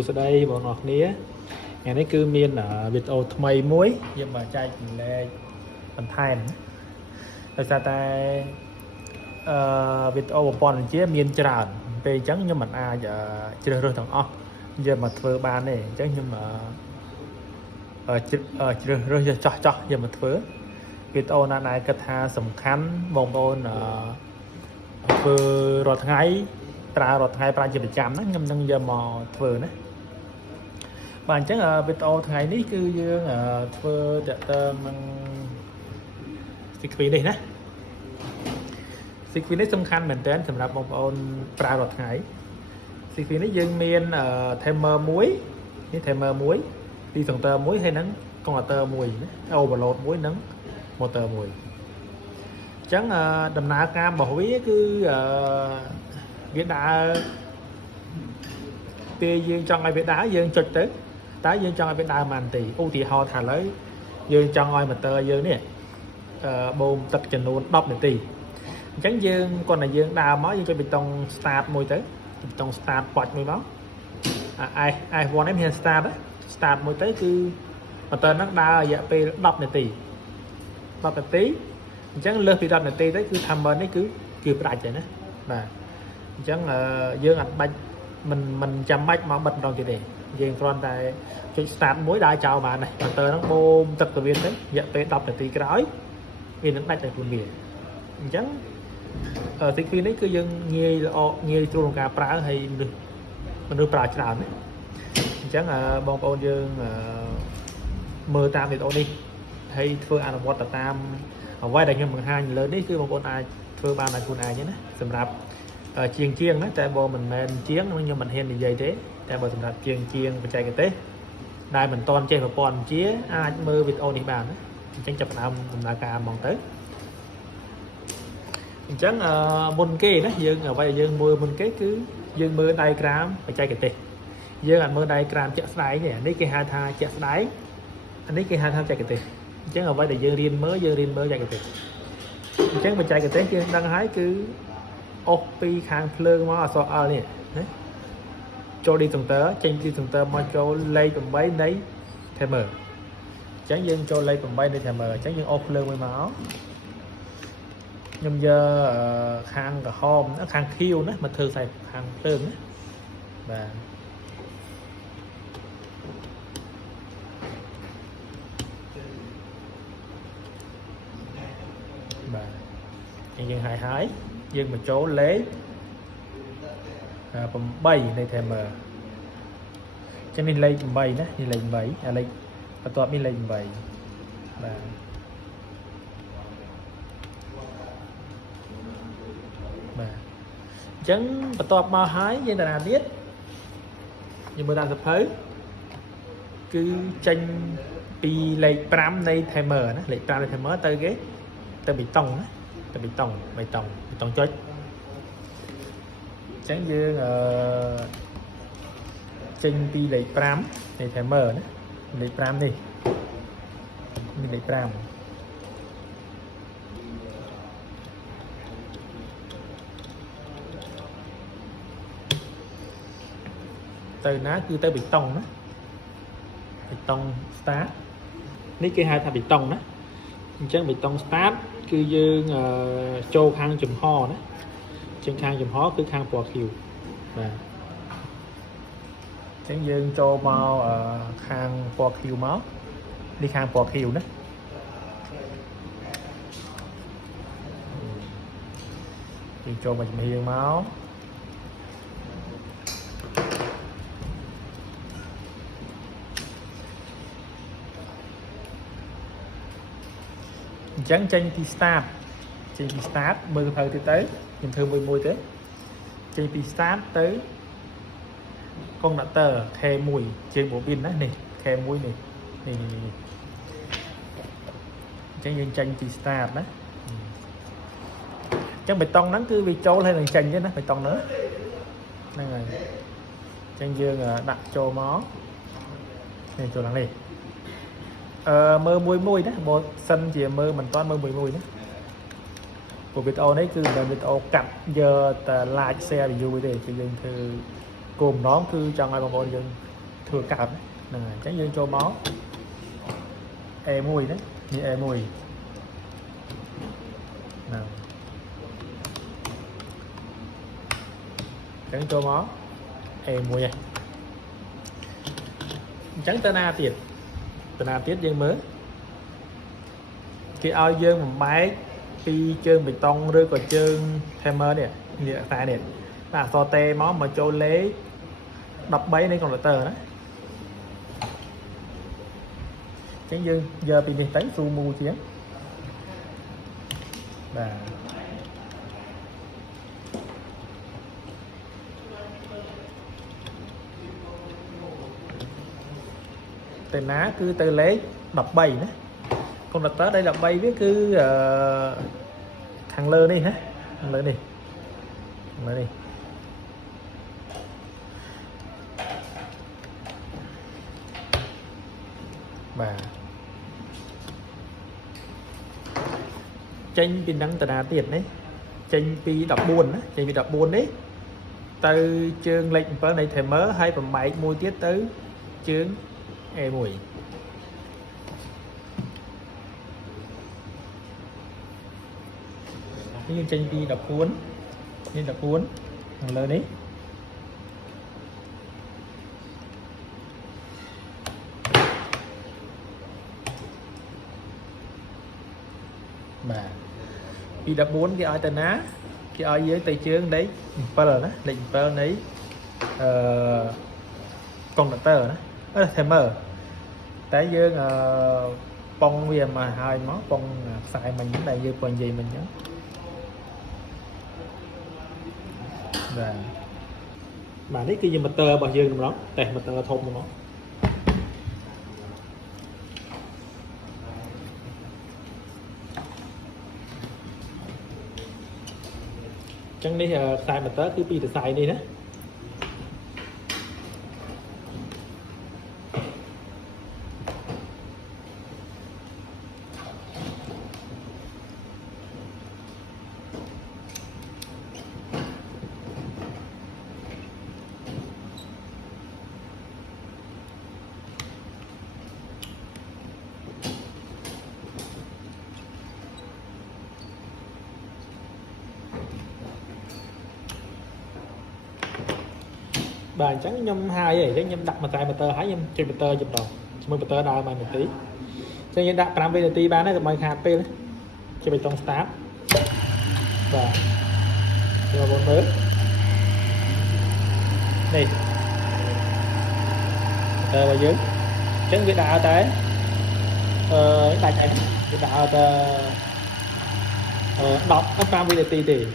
សួស្តីបងប្អូនគ្នាថ្ងៃនេះគឺមានវីដេអូថ្មីមួយយើងមកចែកចម្លែកបន្ថែមដោយសារតែវីដេអូប្រព័ន្ធបញ្ជាមានច្រើនពេលអញ្ចឹងខ្ញុំមិនអាចជ្រើសរើសទាំងអស់យើងមកធ្វើបានទេអញ្ចឹងខ្ញុំជ្រើសរើសចោះយើងមកធ្វើវីដេអូណាដែលគិតថាសំខាន់បងប្អូនធ្វើរាល់ថ្ងៃប្រើរាល់ថ្ងៃប្រើជាប្រចាំណាខ្ញុំនឹងយកមកធ្វើណាបាទអញ្ចឹងវីដេអូថ្ងៃនេះគឺយើងធ្វើតើតើនឹងស៊ីគ្វីនេះណាស៊ីគ្វីនេះសំខាន់មែនទែនសម្រាប់បងប្អូនប្រើរាល់ថ្ងៃស៊ីគ្វីនេះយើងមាន timer មួយនេះ timer មួយ discounter មួយហើយនឹង converter មួយណា overload មួយនិង motor មួយអញ្ចឹងដំណើរការរបស់វាគឺវាដើរពេលយើងចង់ឲ្យវាដើរយើងចុចទៅតើយើងចង់ឲ្យវាដើរប៉ុន្មាននាទីឧទាហរណ៍ថាឥឡូវយើងចង់ឲ្យ motor យើងនេះបូមទឹកចំនួន10នាទីអញ្ចឹងយើងគាត់តែយើងដើរមកយើងចុចប៊ូតុង start មួយទៅប៊ូតុង start ប៉ុចមួយមកS1 នេះមាន start មួយទៅគឺ motor ហ្នឹងដើររយៈពេល10នាទី10នាទីអញ្ចឹងលើសពី10នាទីទៅគឺ timer នេះគឺផ្ដាច់ហើយណាបាទអញ្ចឹងយើងអត់បាច់មិនចាំបាច់មកបិទម្ដងទៀតទេយើងគ្រាន់តែចុច start មួយដើរចោលបានហើយ motor ហ្នឹងបូមទឹកទៅវាទៅរយៈពេល10នាទីក្រោយវានឹងដាច់តែខ្លួនវាអញ្ចឹងទី2នេះគឺយើងងាយស្រួលក្នុងការប្រើហើយមនុស្សប្រើច្រើនណាអញ្ចឹងបងប្អូនយើងមើលតាមវីដេអូនេះហើយធ្វើអនុវត្តតាមអ្វីដែលខ្ញុំបង្ហាញលើនេះគឺបងប្អូនអាចធ្វើបានដោយខ្លួនឯងណាសម្រាប់ជាងណាតែបើមិនមែនជាងខ្ញុំមិនហ៊ាននិយាយទេតែបើសម្រាប់ជាងបច្ចេកទេសដែលមិនទាន់ចេះប្រព័ន្ធជាអាចមើលវីដេអូនេះបានណាអញ្ចឹងចាប់ផ្ដើមដំណើរការហ្មងទៅអញ្ចឹងមុនគេណាយើងអ្វីដែលយើងមើលមុនគេគឺយើងមើលដៃក្រាមបច្ចេកទេសយើងអត់មើលដៃក្រាមជាក់ស្ដែងទេនេះគេហៅថាជាក់ស្ដែងអានេះគេហៅថាបច្ចេកទេសអញ្ចឹងអ្វីដែលយើងរៀនមើលបច្ចេកទេសអញ្ចឹងបច្ចេកទេសយើងដឹងហើយគឺអុសពីខាងភ្លើងមកអក្សរ L នេះណាចូល discounter ចេញ discounter មកចូលលេខ8នៃ timer អញ្ចឹងយើងចូលលេខ8នៃ timer អញ្ចឹងយើងអុសភ្លើងមួយមកខ្ញុំយកខាងក្រហមខាងខៀវណាមកធ្វើខ្សែខាងភ្លើងណាបាទយើងហើយយើងមកចូលលេខ8នៃ timer ចឹងនេះលេខ8ណានេះលេខ8លេខបន្ទាប់នេះលេខ8បាទអញ្ចឹងបន្ទាប់មកហើយយើងតារាទៀតយើងមើលតាមសភៅគឺចេញពីលេខ5នៃ timer ណាលេខ5នៃ timer ទៅគេទៅប៊ីតុងណាទៅប៊ីតុងចុចអញ្ចឹងយើងចេញពីលេខ5នៃ timer ណាលេខ5នេះលេខ5ទៅណាគឺទៅប៊ីតុងណាប៊ីតុង start នេះគេហៅថាប៊ីតុងណាអញ្ចឹងប៊ីតុង start គឺយើងចូលខាងចំហណាជាងខាងចំហគឺខាងពណ៌ខៀវបាទអញ្ចឹងយើងចូលមកខាងពណ៌ខៀវមកនេះខាងពណ៌ខៀវណាយើងចូលមកចំហៀងមកអញ្ចឹងចេញពី start មើលសភៅទៀតទៅខ្ញុំធ្វើមួយទៅចេញពី start ទៅ conductor K1 ជាងបូប៊ីនណានេះ K1 នេះអញ្ចឹងយើងចេញពី start ណាអញ្ចឹងបេតុងហ្នឹងគឺវាចូលហើយនឹងចេញទេណាបេតុងហ្នឹងហើយអញ្ចឹងយើងដាក់ចូលមកនេះចូលឡើងនេះមើលមួយណាបើសិនជាមើលមិនតាន់មើលមួយណាព្រោះវីដេអូនេះគឺមិនមែនវីដេអូកាត់យកតែ like share review ទេគឺយើងធ្វើគោលបំណងគឺចង់ឲ្យបងប្អូនយើង thừa cạp này tránh dương cho máu e mùi đấy như e mùi nào tránh cho máu e mùi này tránh tên na tiết dương mới cái ao dương một máy khi chơi bê tông rơi còn chơi hammer nè nhựa phá nè là so tê máu mà cho lấy đập bấy đấy còn là tờ đó cái dương giờ bị đánh su mu chiến và tên ná cứ từ lấy đập bay nữa còn là tới đây là bay với cứ thằng lơ đi hả thằng lơ đi và tranh pin đăng tờ tiền đấy tranh pi đập buồn đấy tranh pi đập buồn đấy từ chương lệnh với này thầy mớ hay phần máy mua tiết tới chương e mùi như tranh pi đập cuốn như đập cuốn thằng lớn đấy mà pi đập cuốn cái ai tên á cái ai với tay chương đấy pearl đó lệnh pearl đấy con tờ đó thêm mờ tại dương bông về mà hai mó bông xài mình những đại dương còn gì mình nhớ và mà đấy cái gì mà tờ bao dương đó tại mà tờ thôn nó chẳng đi xài mà tớ cứ pi từ xài đi đó bà trắng nhâm hai vậy cái nhâm đặt mà tại mà tơ hái nhâm trên mà tơ chụp đầu mới mà tơ đào mày một tí cho nên đặt 5 VNT bán đấy mày hạt đấy cho bê tông start và rồi bốn mới này tơ vào dưới trắng cái đạo tới đại này cái đạo đọc 5 VNT thì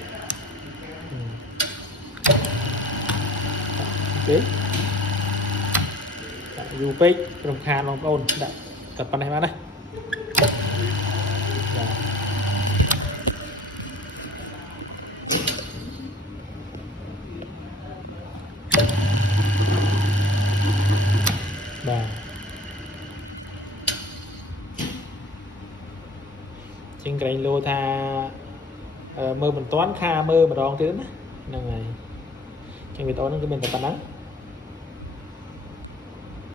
đấy dù page đồng khan lòng ôn đã tập phần này mà đây và trên cái lô tha mơ mình toán kha mơ mà đòn tiếng nè này trên việc toán nó cái mình tập nắng